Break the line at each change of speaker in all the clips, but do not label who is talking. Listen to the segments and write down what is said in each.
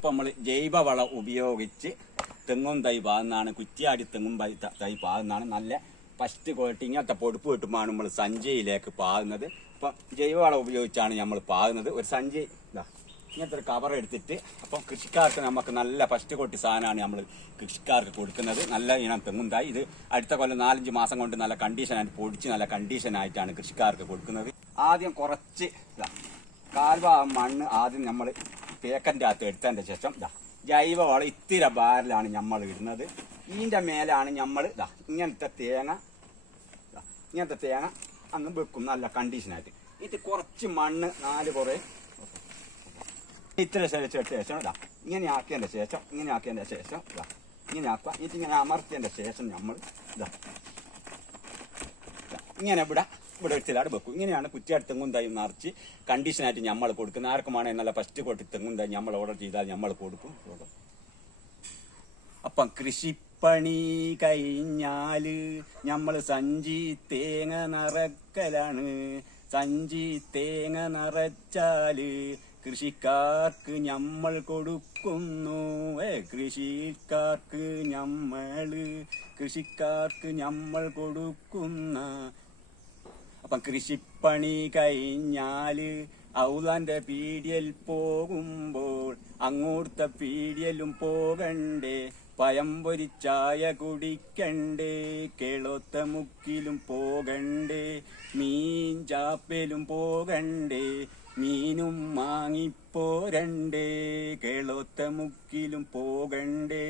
അപ്പൊ നമ്മൾ ജൈവവളം ഉപയോഗിച്ച് തെങ്ങും തൈ പാകുന്നതാണ് കുറ്റിയാടി തെങ്ങും തൈ തൈ പാകുന്നതാണ് നല്ല ഫസ്റ്റ് ക്വാളിറ്റി ഇങ്ങനത്തെ പൊടുപ്പ് കിട്ടുമ്പോൾ നമ്മൾ സഞ്ചിയിലേക്ക് പാകുന്നത്. അപ്പം ജൈവവളം ഉപയോഗിച്ചാണ് നമ്മൾ പാകുന്നത്. ഒരു സഞ്ചി എന്താ ഇങ്ങനത്തെ ഒരു കവർ എടുത്തിട്ട് അപ്പം കൃഷിക്കാർക്ക് നമുക്ക് നല്ല ഫസ്റ്റ് കൊട്ടി സാധനമാണ് നമ്മൾ കൃഷിക്കാർക്ക് കൊടുക്കുന്നത്. നല്ല ഇനം തെങ്ങുണ്ടായി ഇത് അടുത്ത കൊല്ലം നാലഞ്ച് മാസം കൊണ്ട് നല്ല കണ്ടീഷൻ കണ്ടീഷനായിട്ട് പൊടിച്ച് നല്ല കണ്ടീഷൻ ആയിട്ടാണ് കൃഷിക്കാർക്ക് കൊടുക്കുന്നത്. ആദ്യം കുറച്ച് കാൽഭാഗം മണ്ണ് ആദ്യം നമ്മൾ പേക്കന്റെ അകത്ത് എടുത്തതിന്റെ ശേഷം ഇതാ ജൈവവളം ഇത്തിരി ബാരലാണ് നമ്മൾ ഇടുന്നത്. ഇതിന്റെ മേലാണ് നമ്മൾ ഇതാ ഇങ്ങനത്തെ തേങ്ങ ഇങ്ങനത്തെ തേങ്ങ അങ്ങ് വെക്കും നല്ല കണ്ടീഷനായിട്ട്. ഇത് കുറച്ച് മണ്ണ് നാല് കുറേ. ഇത്ര ശേഷം ശേഷം ഇതാ ഇങ്ങനെ ആക്കിയതിന്റെ ശേഷം ഇങ്ങനെ ആക്കിയതിന്റെ ശേഷം ഇതാ ഇങ്ങനെ ആക്കുക. ഇതിങ്ങനെ അമർത്തിയതിന്റെ ശേഷം നമ്മൾ ഇതാ, ഇങ്ങനെ ഇവിടെ ഇവിടെ എടുത്തിലാട് വെക്കും. ഇങ്ങനെയാണ് കുറ്റിയാട് തെങ്ങും തൈ നിറച്ച് കണ്ടീഷനായിട്ട് നമ്മൾ കൊടുക്കുന്നത്. ആർക്കുമാണ് എന്നുള്ള ഫസ്റ്റ് കൊട്ടി തെങ്ങും തൈ നമ്മൾ ഓർഡർ ചെയ്താൽ നമ്മൾ കൊടുക്കും.
അപ്പം കൃഷിപ്പണി കഴിഞ്ഞാൽ നമ്മൾ സഞ്ചി തേങ്ങ നിറക്കലാണ്. സഞ്ചി തേങ്ങ നിറച്ചാൽ കൃഷിക്കാർക്ക് നമ്മൾ കൊടുക്കുന്നു. ഏ കൃഷിക്കാർക്ക് നമ്മൾ കൃഷിക്കാർക്ക് നമ്മൾ കൊടുക്കുന്ന അപ്പം കൃഷിപ്പണി കഴിഞ്ഞാൽ ഔലാന്റെ പീഡിയൽ പോകുമ്പോൾ അങ്ങോട്ട പീഡിയലും പോകണ്ടേ പയം പൊരിച്ചായ കുടിക്കണ്ടേ കേളൊത്ത മുക്കിലും പോകണ്ടേ മീൻ ചാപ്പലും പോകണ്ടേ മീനും മാങ്ങിപ്പോരണ്ടേ കേളൊത്ത മുക്കിലും പോകണ്ടേ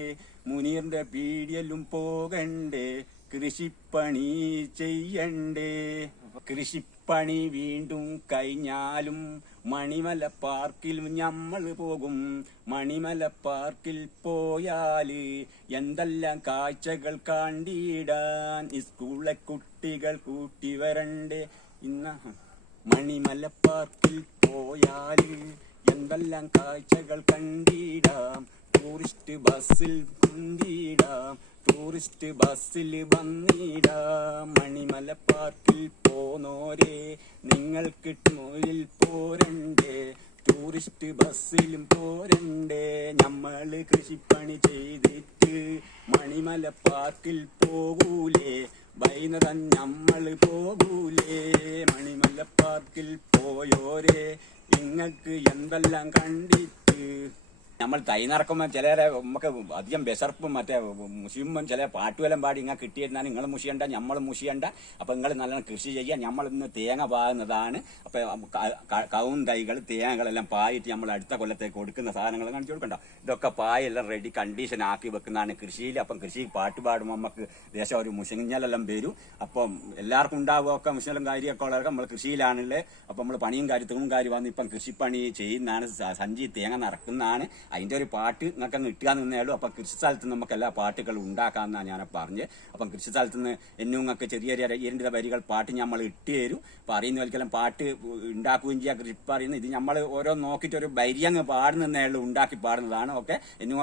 മുനീറിന്റെ പീഡിയലും പോകണ്ടേ കൃഷിപ്പണി ചെയ്യണ്ടേ. കൃഷിപ്പണി വീണ്ടും കഴിഞ്ഞാലും മണിമല പാർക്കിൽ ഞമ്മൾ പോകും. മണിമല പാർക്കിൽ പോയാൽ എന്തെല്ലാം കാഴ്ചകൾ കണ്ടിടാൻ സ്കൂളിലെ കുട്ടികൾ കൂട്ടി വരണ്ടേ? ഇന്ന മണിമല പാർക്കിൽ പോയാൽ എന്തെല്ലാം കാഴ്ചകൾ കണ്ടിടാം. ടൂറിസ്റ്റ് ബസ്സിൽ കുന്തിയിടാം ടൂറിസ്റ്റ് ബസ്സിൽ വന്നിടാം. മണിമല പാർക്കിൽ പോന്നോരെ നിങ്ങൾക്ക് മുന്നിൽ പോരണ്ടേ? ടൂറിസ്റ്റ് ബസ്സിലും പോരണ്ടേ? നമ്മൾ കൃഷിപ്പണി ചെയ്തിട്ട് മണിമല പാർക്കിൽ പോകൂലേ? വൈകുന്നേരം നമ്മൾ പോകൂലേ? മണിമല പാർക്കിൽ പോയോരെ? നിങ്ങൾക്ക് എന്തെല്ലാം കണ്ടിട്ട്
നമ്മൾ തൈ നടക്കുമ്പോൾ ചിലരെ നമുക്ക് അധികം വിശർപ്പും മറ്റേ മുഷിയുമ്പം ചില പാട്ടുവെല്ലാം പാടി ഇങ്ങനെ കിട്ടിയിരുന്നാൽ നിങ്ങൾ മുഷിയണ്ട നമ്മൾ മുഷിയണ്ട. അപ്പം നിങ്ങൾ നല്ലോണം കൃഷി ചെയ്യുക. നമ്മൾ ഇന്ന് തേങ്ങ പാകുന്നതാണ്. അപ്പം കവും തൈകൾ തേങ്ങകളെല്ലാം പായിട്ട് നമ്മൾ അടുത്ത കൊല്ലത്തേക്ക് കൊടുക്കുന്ന സാധനങ്ങൾ കാണിച്ചു കൊടുക്കണ്ട. ഇതൊക്കെ പായെല്ലാം റെഡി കണ്ടീഷൻ ആക്കി വെക്കുന്നതാണ് കൃഷിയിൽ. അപ്പം കൃഷി പാട്ട് പാടുമ്പോൾ നമുക്ക് ദേശം ഒരു മുഷിഞ്ഞലെല്ലാം വരും. അപ്പം എല്ലാവർക്കും ഉണ്ടാവുമൊക്കെ മുഷിഞ്ഞലും കാര്യമൊക്കെ ഉള്ളവർക്ക് നമ്മൾ കൃഷിയിലാണല്ലേ അപ്പം നമ്മൾ പണിയും കാര്യത്തിനും കാര്യം വന്ന് ഇപ്പം കൃഷിപ്പണി ചെയ്യുന്നതാണ്. സഞ്ചി തേങ്ങ നടക്കുന്നതാണ് അതിന്റെ ഒരു പാട്ട് എന്നൊക്കെ കിട്ടുക നിന്നേളൂ അപ്പം കൃഷി സ്ഥലത്ത് നമുക്ക് എല്ലാ പാട്ടുകൾ ഉണ്ടാക്കാമെന്നാണ് ഞാൻ പറഞ്ഞത് അപ്പം കൃഷി സ്ഥലത്ത് നിന്ന് എന്നും ഒക്കെ ചെറിയ ചെറിയ വരികൾ പാട്ട് നമ്മൾ ഇട്ട് തരും. പറയുന്ന ഒരിക്കലും പാട്ട് ഉണ്ടാക്കുകയും ചെയ്യുക കൃഷി പറയുന്നത് ഇത് നമ്മൾ ഓരോ നോക്കിയിട്ട് ഒരു ബൈര്യങ്ങ് പാടുന്നേളൂ ഉണ്ടാക്കി പാടുന്നതാണ് ഓക്കെ എന്നും